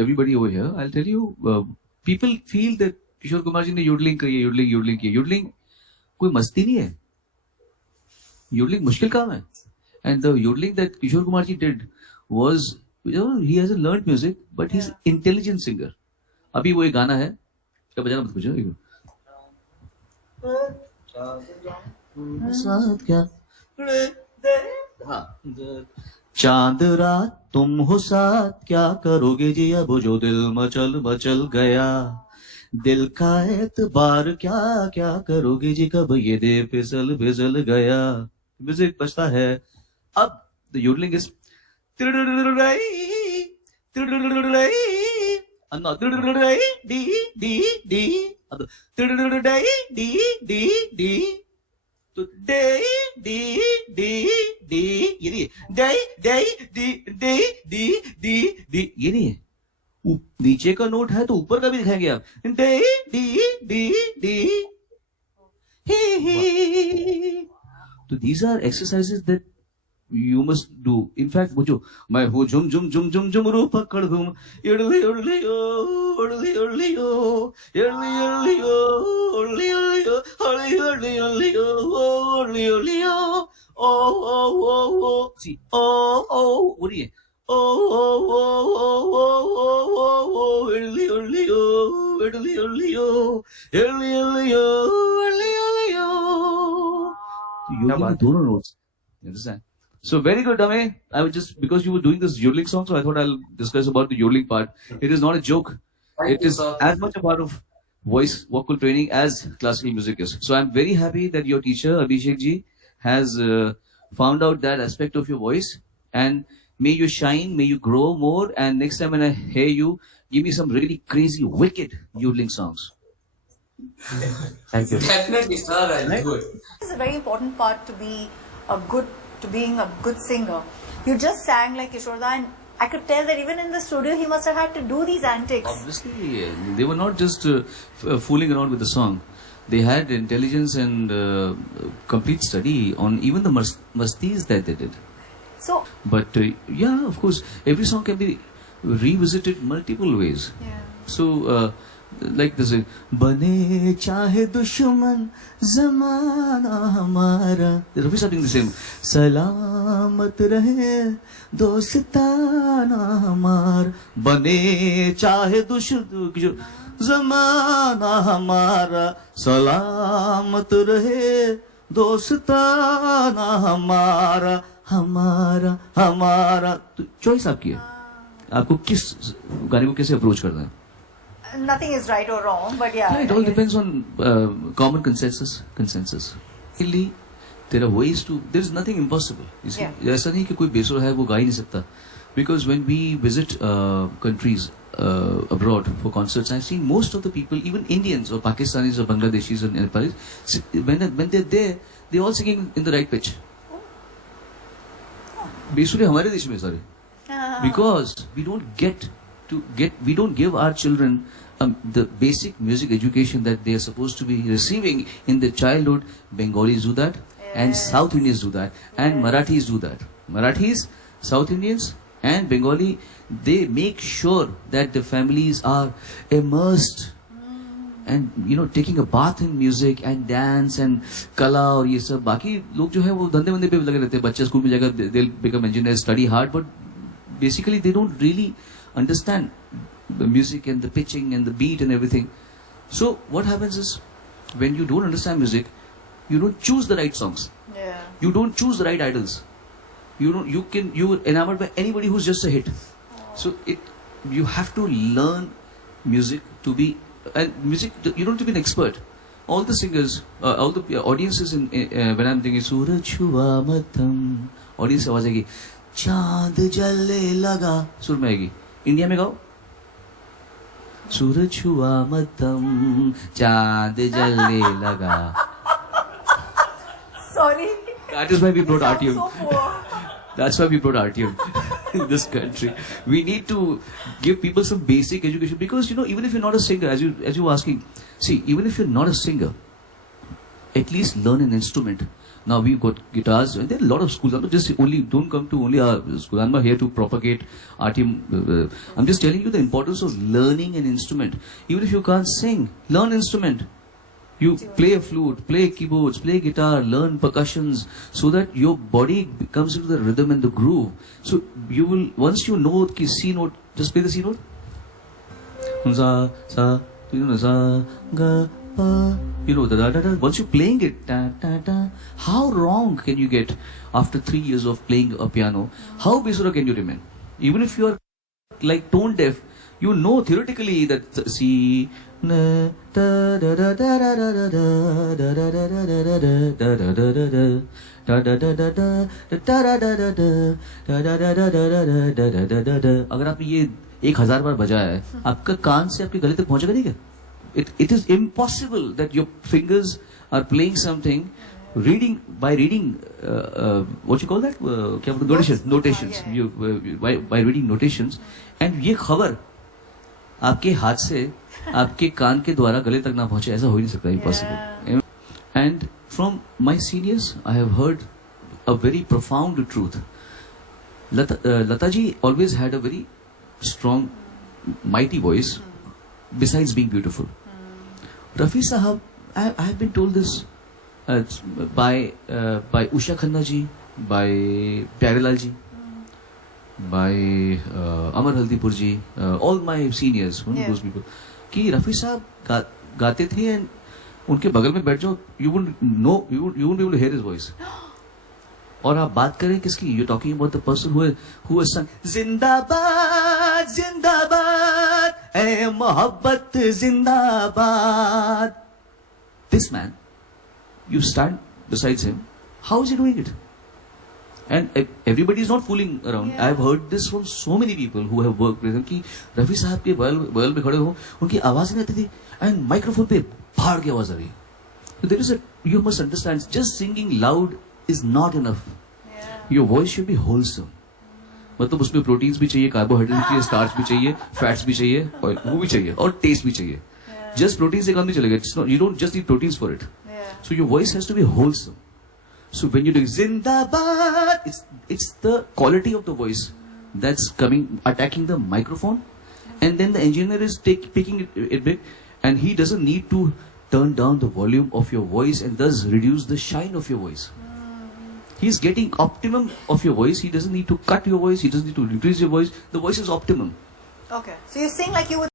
everybody over here, I'll tell you, people feel that Kishore Kumar ji ने yodeling करी है, yodeling की है. Yodeling कोई मस्ती नहीं है. Yodeling मुश्किल काम है. And the yodeling that Kishore Kumar ji did was, he hasn't learned music, but he's intelligent singer. अभी वो एक गाना है, क्या बजाना मत पूछो. चांद रात तुम हो साथ, क्या करोगे जी अब जो दिल मचल मचल गया. दिल का एतबार क्या क्या करोगे जी कब ये दे फिसल फिसल गया. म्यूजिक बजता है. अब द योडलिंग इज तो डे डी डी डी ये नहीं है. Day day D D D D D ये नहीं है. नीचे का नोट है तो ऊपर का भी दिखाएंगे आप. डे डी डी डी ही. तो these are exercises that you must do. In fact, बुझो, मैं हूँ झुम झुम झुम झुम झुम रू पकड़ घूम उड़ली उड़ली ओ उड़ली उड़ली ओ उड़ली उड़ली ओ उड़ली उड़ली ओ उड़ली उड़ली उड़ली ओ उड़ली उड़ली ओ ओ ओ ओ ओ सी ओ ओ उड़िए ओ ओ ओ ओ ओ ओ ओ ओ उड़ली उड़ली ओ उड़ली उड़ली ओ उड़ली उड़ली ओ उड़ली उड़ली ओ. You have दोनों notes. You understand? So very good, Dame. I was just, because you were doing this yodeling song, so I thought I'll discuss about the yodeling part. It is not a joke. It is as much a part of voice vocal training as classical music is. So I'm very happy that your teacher Abhishek ji has found out that aspect of your voice, and may you shine, may you grow more, and next time when I hear you, give me some really crazy, wicked yodeling songs. Thank you. Definitely, sir. I'll do it. It's a very important part to being a good singer. You just sang like Kishore Da, and I could tell that even in the studio he must have had to do these antics. Obviously, they were not just fooling around with the song. They had intelligence and complete study on even the mastis that they did. So, but yeah, of course, every song can be revisited multiple ways. yeah. So, like this, बने चाहे दुश्मन ज़माना हमारा. Rafi starting the same. सलामत रहे दोस्ताना हमारा. बने चाहे दुश्मन ज़माना हमारा. सलामत रहे दोस्ताना हमारा. हमारा हमारा. तो चॉइस आपकी है. आपको किस गाने को कैसे अप्रोच करना है? Nothing is right or wrong, but yeah. It all depends on common consensus. Really, there are ways to. There is nothing impossible. You see, ऐसा नहीं कि कोई बेसुरा है वो गा ही नहीं सकता. Because when we visit countries abroad for concerts, I've seen most of the people, even Indians or Pakistanis or Bangladeshis or Nepalis, when they're there, they're all singing in the right pitch. बेसुरे हमारे देश में सारे. Because we don't give our children the basic music education that they are supposed to be receiving in their childhood. Bengalis do that, and South Indians do that, and Marathis do that. Marathis, South Indians, and Bengali, they make sure that the families are immersed and taking a bath in music and dance and kala और ये सब. बाकी लोग जो है वो धंधे वंदे पे लगे रहते हैं. बच्चे स्कूल में जाकर they'll become engineers, study hard, but basically they don't really understand the music and the pitching and the beat and everything. So what happens is, when you don't understand music, you don't choose the right songs. Yeah. You don't choose the right idols. You are enamored by anybody who's just a hit. So you have to learn music to be, and music, you don't have to be an expert. All the singers, all the audiences when I'm thinking Suraj hua matam, audience आवाज आएगी चांद जलने लगा, सुर में आएगी. India में गाओ सूरज हुआ मध्यम चांद जलने लगा. Sorry. That is why we brought RTM. So poor. That's why we brought RTM in this country. We need to give people some basic education, because even if you're not a singer, as you were asking, see, even if you're not a singer, at least learn an instrument. Now we've got guitars, and there are a lot of schools. I'm not just don't come to only our school. I'm not here to propagate RTM. I'm just telling you the importance of learning an instrument. Even if you can't sing, learn instrument. You play a flute, play keyboards, play guitar, learn percussions, so that your body comes into the rhythm and the groove. So you will, once you know the C note, just play the C note. Sa, sa, sa, ga, pa. You know, the da da da. Once you're playing it, da da da. How wrong can you get after 3 years of playing a piano? How basura can you remain? Even if you are like tone deaf, you know theoretically that C, na, da da da da da da da da da da da da da da da. Da da da da da da da da da da da da da da da da da da. अगर आपने ये 1000 बार बजाया है, आपका कान से आपके गले तक पहुंचेगा नहीं क्या? It is impossible that your fingers are playing something, by reading what you call that? क्या बोलते? Notations. By reading notations, and ये खबर आपके हाथ से आपके कान के द्वारा गले तक ना पहुंचे, ऐसा हो ही नहीं सकता, impossible. And from my seniors, I have heard a very profound truth. Lata ji always had a very strong, mighty voice, besides being beautiful. Rafi Sahab, I have been told this by Usha Khanna ji, by Pyarelal ji, by Amar Haldipur ji, all my seniors, those people, कि रफी साहब गाते थे and उनके बगल में बैठ जाओ, you wouldn't be able to hear his voice. और आप बात करें किसकी? You're talking about the person who has sung जिंदाबाद जिंदाबाद ऐ मोहब्बत जिंदाबाद. This man, you stand besides him, how is he doing it? And everybody is not fooling around. I have heard this from so many people who have worked with him कि रफी साहब के बगल में खड़े हो, उनकी आवाज नहीं आती थी, and microphone पे फाड़ के आवाज आ रही. So there is you must understand, just singing loud is not enough. Your voice should be wholesome. मतलब उसमें प्रोटीन्स भी चाहिए, कार्बोहाइड्रेट भी चाहिए, स्टार्च भी चाहिए, फैट्स भी चाहिए, और वो भी चाहिए, और टेस्ट भी चाहिए. Just proteins से काम नहीं चलेगा. It's not, you don't just need proteins for it. So your voice has to be wholesome. So when you do Zindabad, it's the quality of the voice that's coming, attacking the microphone, and then the engineer is picking it big, and he doesn't need to turn down the volume of your voice and thus reduce the shine of your voice. He's getting optimum of your voice. He doesn't need to cut your voice. He doesn't need to increase your voice. The voice is optimum. Okay. So you sing like you would